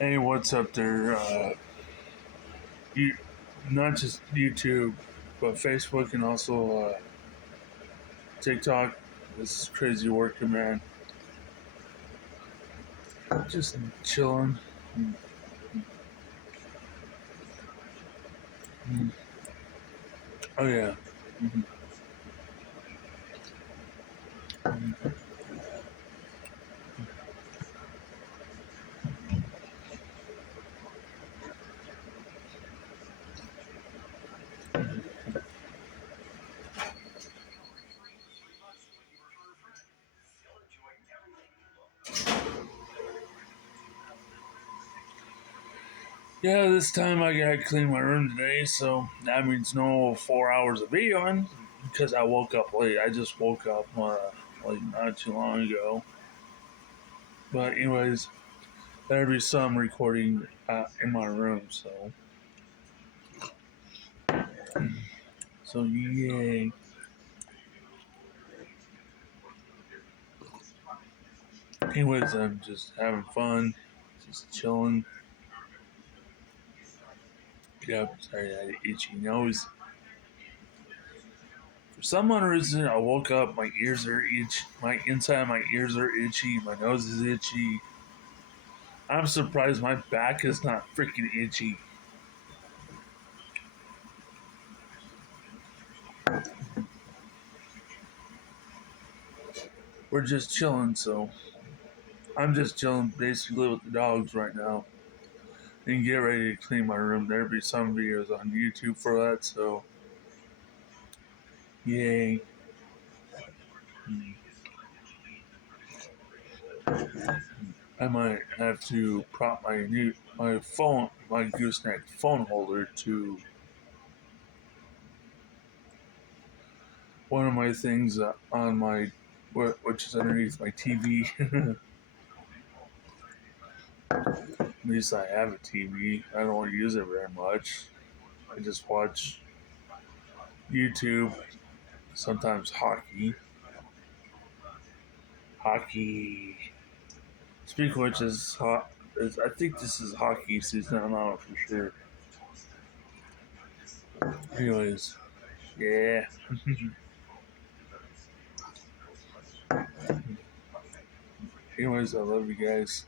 Hey, what's up there? You, not just YouTube, but Facebook and also TikTok. This is crazy working, man. Just chilling. Mm. Oh yeah. Mhm. Yeah, this time I gotta clean my room today, so that means no 4 hours of videoing because I woke up late. I just woke up like not too long ago. But anyways, there'll be some recording in my room, so yay. Anyways, I'm just having fun, just chilling. Yep, sorry, I had an itchy nose. For some odd reason, I woke up, my ears are itchy, my inside of my ears are itchy, my nose is itchy. I'm surprised my back is not freaking itchy. We're just chilling, so I'm just chilling basically with the dogs right now. And get ready to clean my room. There'll be some videos on YouTube for that, so yay. I might have to prop my gooseneck phone holder to one of my things on my, which is underneath my TV. At least I have a TV. I don't use it very much. I just watch YouTube, sometimes hockey. Hockey. Speaking of which, I think this is hockey season. I don't know for sure. Anyways, yeah. Anyways, I love you guys.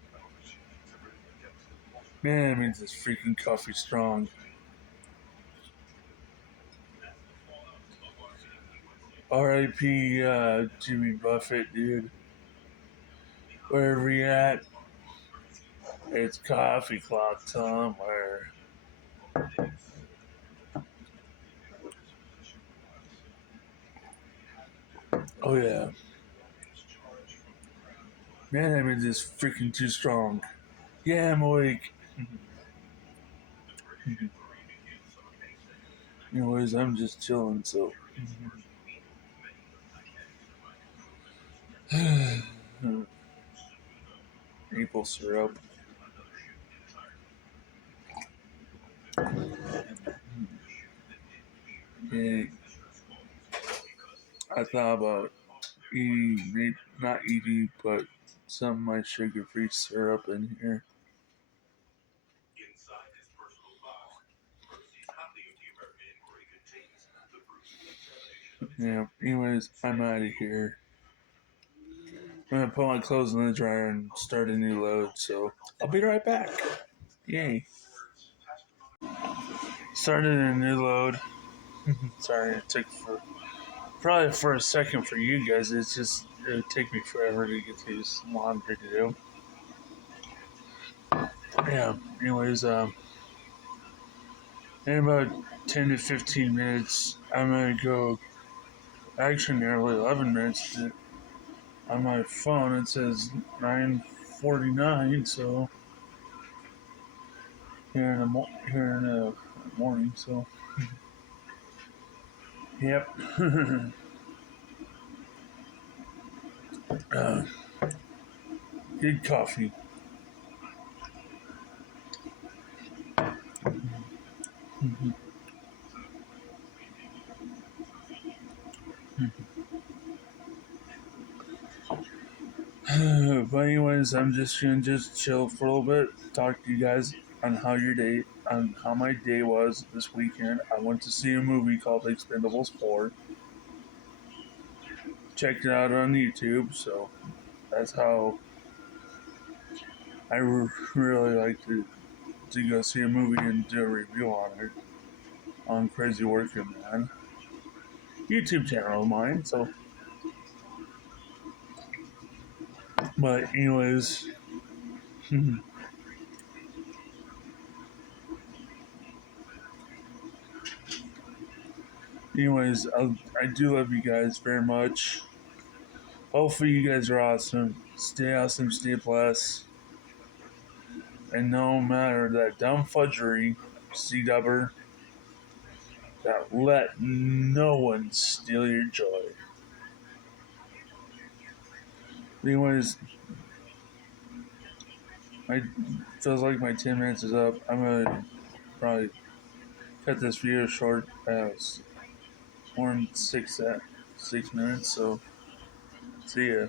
Man, that means this freaking coffee strong. R.I.P. Jimmy Buffett, dude. Wherever you at, it's coffee clock somewhere. Oh yeah. Man, that means it's freaking too strong. Yeah, I'm awake. Anyways, I'm just chilling, so. Maple syrup. Yeah, I thought about eating, not eating, but some of my sugar-free syrup in here. Yeah, anyways, I'm out of here. I'm gonna put my clothes in the dryer and start a new load, so I'll be right back. Yay. Started a new load. Sorry, it took probably for a second for you guys. It would take me forever to get these laundry to do. Yeah, anyways, in about 10 to 15 minutes, I'm gonna go, actually nearly 11 minutes on my phone. It says 9:49, so here in the morning, so yep. uh, Good coffee. But anyways, anyways, I'm just gonna chill for a little bit, talk to you guys on how my day was this weekend. I went to see a movie called Expendables 4. Checked it out on YouTube, so that's how I really like to go see a movie and do a review on it on Crazy Working Man YouTube channel of mine. So, but anyways, I do love you guys very much. Hopefully, you guys are awesome, stay blessed, and no matter that dumb fudgery, C-dubber, that let no one steal your joy. Anyways, I feels like my 10 minutes is up. I'm gonna probably cut this video short. More than 6 minutes. So see ya.